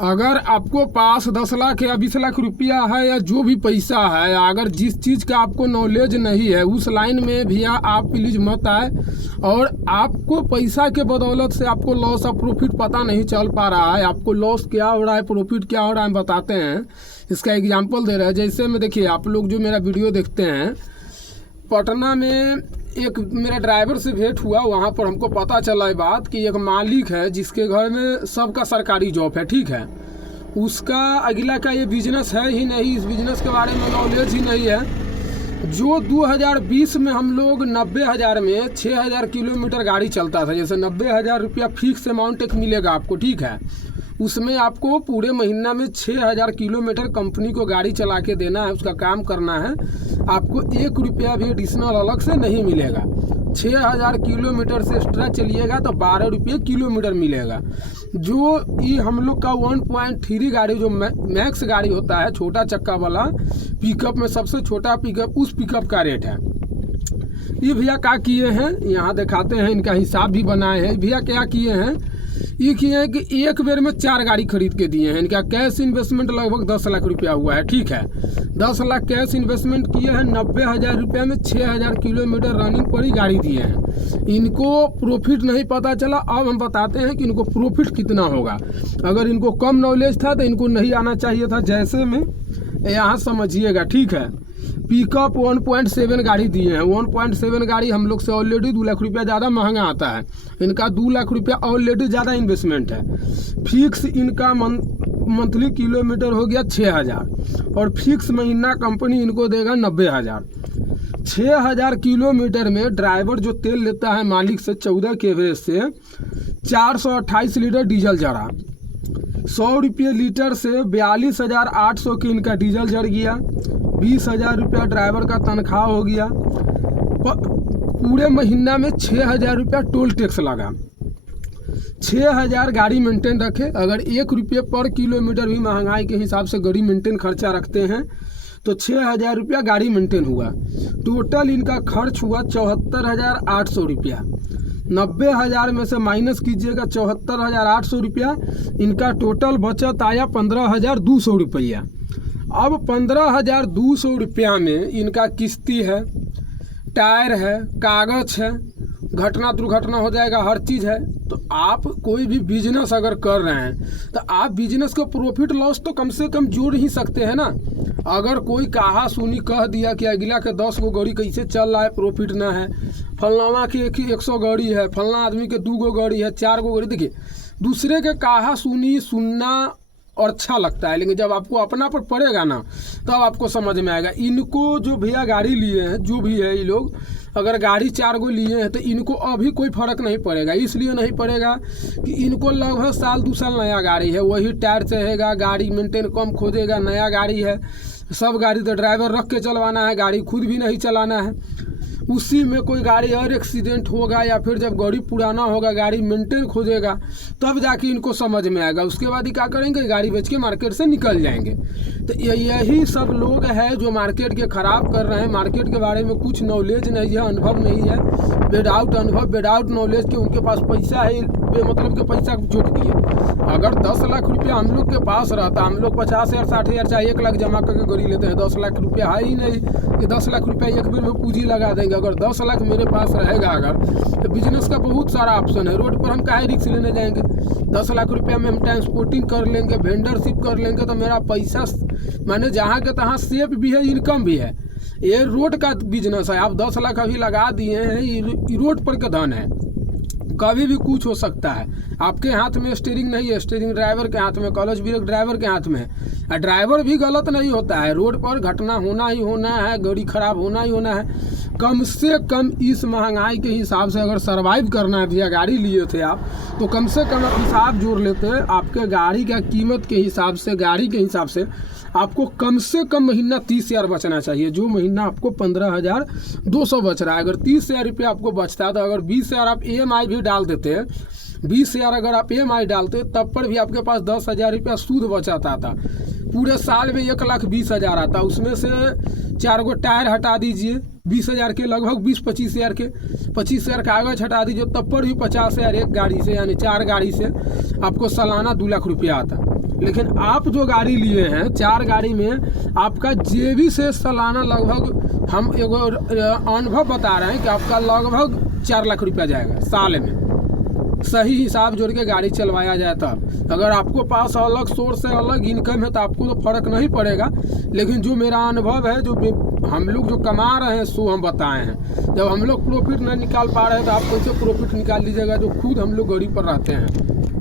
अगर आपको पास 10 लाख या 20 लाख रुपया है या जो भी पैसा है, अगर जिस चीज़ का आपको नॉलेज नहीं है उस लाइन में भैया आप प्लीज़ मत आए। और आपको पैसा के बदौलत से आपको लॉस और प्रॉफिट पता नहीं चल पा रहा है, आपको लॉस क्या हो रहा है प्रॉफिट क्या हो रहा है हम बताते हैं। इसका एग्जाम्पल दे रहे हैं। जैसे में देखिए, आप लोग जो मेरा वीडियो देखते हैं, पटना में एक मेरा ड्राइवर से भेंट हुआ, वहाँ पर हमको पता चला ये बात कि एक मालिक है जिसके घर में सबका सरकारी जॉब है, ठीक है। उसका अगला का ये बिजनेस है ही नहीं, इस बिजनेस के बारे में नॉलेज ही नहीं है। जो 2020 में हम लोग 90,000 में 6,000 किलोमीटर गाड़ी चलता था, जैसे 90,000 रुपया फिक्स अमाउंट एक मिलेगा आपको, ठीक है। उसमें आपको पूरे महीना में 6,000 किलोमीटर कंपनी को गाड़ी चला के देना है, उसका काम करना है। आपको 1 रुपया भी एडिशनल अलग से नहीं मिलेगा। 6,000 किलोमीटर से एक्स्ट्रा चलिएगा तो 12 रुपये किलोमीटर मिलेगा। जो ये हम लोग का 1.3 गाड़ी जो मैक्स गाड़ी होता है, छोटा चक्का वाला पिकअप में सबसे छोटा पिकअप, उस पिकअप का रेट है। ये भैया क्या किए हैं, यहाँ दिखाते हैं, इनका हिसाब भी बनाए हैं। भैया क्या किए हैं, ये किए हैं कि एक बेर में 4 गाड़ी खरीद के दिए हैं। इनका कैश इन्वेस्टमेंट लगभग 10 लाख रुपया हुआ है, ठीक है। 10 लाख कैश इन्वेस्टमेंट किए हैं, 90,000 रुपये में 6,000 किलोमीटर रनिंग पर ही गाड़ी दिए हैं। इनको प्रॉफिट नहीं पता चला। अब हम बताते हैं कि इनको प्रॉफिट कितना होगा। अगर इनको कम नॉलेज था तो इनको नहीं आना चाहिए था। जैसे में यहाँ समझिएगा, ठीक है। पिकअप 1.7 गाड़ी दिए हैं। 1.7 गाड़ी हम लोग से ऑलरेडी 2 लाख रुपया ज़्यादा महंगा आता है। इनका 2 लाख रुपया ऑलरेडी ज़्यादा इन्वेस्टमेंट है। फिक्स इनका मंथली किलोमीटर हो गया 6,000 और फिक्स महीना कंपनी इनको देगा 90,000। 6,000 किलोमीटर में ड्राइवर जो तेल लेता है मालिक से 14 के एवरेज से 428 लीटर डीजल जड़ा। 100 रुपये लीटर से 42,800 की इनका डीजल जड़ गया। 20,000 रुपया ड्राइवर का तनख्वाह हो गया। पूरे महीना में 6,000 रुपया टोल टैक्स लगा। 6,000 गाड़ी मेंटेन रखे। अगर 1 रुपये पर किलोमीटर भी महंगाई के हिसाब से गाड़ी मेंटेन खर्चा रखते हैं तो 6,000 रुपया गाड़ी मेंटेन हुआ। टोटल इनका खर्च हुआ 74,800 रुपया। 90,000 में से माइनस कीजिएगा 74,800 रुपया। इनका टोटल बचत आया 15,200 रुपया। अब 15,200 रुपया में इनका किस्ती है, टायर है, कागज है, घटना दुर्घटना हो जाएगा, हर चीज़ है। तो आप कोई भी बिजनेस अगर कर रहे हैं तो आप बिजनेस का प्रॉफिट लॉस तो कम से कम जोड़ ही सकते हैं ना। अगर कोई कहा सुनी कह दिया कि अगला के 10 गो गाड़ी कैसे चल रहा है, प्रॉफिट ना है, फलनामा की 100 गाड़ी है, फलना आदमी के 2 गो गाड़ी है, 4 गो गाड़ी। देखिए, दूसरे के कहा सुनी सुनना और अच्छा लगता है, लेकिन जब आपको अपना पर पड़ेगा ना तब आपको समझ में आएगा। इनको जो भैया गाड़ी लिए हैं, जो भी है ये लोग, अगर गाड़ी 4 गो लिए हैं तो इनको अभी कोई फ़र्क नहीं पड़ेगा। इसलिए नहीं पड़ेगा कि इनको लगभग साल 2 साल नया गाड़ी है, वही टायर चढ़ेगा, गाड़ी मेंटेन कम खोजेगा, नया गाड़ी है। सब गाड़ी तो ड्राइवर रख के चलवाना है, गाड़ी खुद भी नहीं चलाना है। उसी में कोई गाड़ी और एक्सीडेंट होगा या फिर जब गाड़ी पुराना होगा, गाड़ी मेंटेन खोजेगा, तब जाके इनको समझ में आएगा। उसके बाद ही क्या करेंगे, गाड़ी बेच के मार्केट से निकल जाएंगे। तो यही सब लोग हैं जो मार्केट के ख़राब कर रहे हैं। मार्केट के बारे में कुछ नॉलेज नहीं है, अनुभव नहीं है। विदाउट अनुभव, विदाउट नॉलेज के उनके पास पैसा है, बेमतलब के पैसा जोक दिए। अगर 10 लाख रुपया हम लोग के पास रहता, हम लोग 50,000 60,000 चाहे 1 लाख जमा करके गाड़ी लेते हैं। 10 लाख रुपया है ही नहीं कि 10 लाख रुपया एक बार में पूंजी लगा देंगे। अगर 10 लाख मेरे पास रहेगा अगर, तो बिजनेस का बहुत सारा ऑप्शन है। रोड पर हम काहे रिक्स लेने जाएंगे। 10 लाख रुपया में हम ट्रांसपोर्टिंग कर लेंगे, वेंडरशिप कर लेंगे, तो मेरा पैसा माने जहाँ के तहाँ सेफ भी है, इनकम भी है। ये रोड का बिजनेस है। आप 10 लाख अभी लगा दिए हैं, ये रोड पर का धन है, कभी भी कुछ हो सकता है। आपके हाथ में स्टीयरिंग नहीं है, स्टीयरिंग ड्राइवर के हाथ में, क्लच ब्रेक ड्राइवर के हाथ में है। ड्राइवर भी गलत नहीं होता है, रोड पर घटना होना ही होना है, गाड़ी खराब होना ही होना है। कम से कम इस महंगाई के हिसाब से अगर सरवाइव करना है, भैया गाड़ी लिए थे आप, तो कम से कम हिसाब जोड़ लेते हैं। आपके गाड़ी का कीमत के हिसाब से, गाड़ी के हिसाब से आपको कम से कम महीना 30,000 बचना चाहिए। जो महीना आपको 15,200 बच रहा है, अगर 30,000 रुपया आपको बचता है तो अगर 20,000 आप EMI भी डाल देते हैं, 20,000 अगर आप EMI डालते तब पर भी आपके पास 10,000 रुपया सूद बचाता था। पूरे साल में 1,20,000 आता। उसमें से 4 गो टायर हटा दीजिए 20,000 के, लगभग 20-25,000 के, 25,000 कागज हटा दीजिए, तब पर भी 50,000 एक गाड़ी से, यानी 4 गाड़ी से आपको सालाना 2 लाख रुपया आता। लेकिन आप जो गाड़ी लिए हैं 4 गाड़ी में आपका जेबी से सालाना लगभग हम एगो अनुभव बता रहे हैं कि आपका लगभग 4 लाख रुपया जाएगा साल में। सही हिसाब जोड़ के गाड़ी चलवाया जाए तब। अगर आपको पास अलग सोर्स है, अलग इनकम है, तो आपको तो फर्क नहीं पड़ेगा। लेकिन जो मेरा अनुभव है, जो हम लोग जो कमा रहे हैं सो हम बताए हैं। जब हम लोग प्रॉफिट नहीं निकाल पा रहे हैं तो आप कैसे प्रॉफिट निकाल लीजिएगा जो खुद हम लोग गाड़ी पर रहते हैं।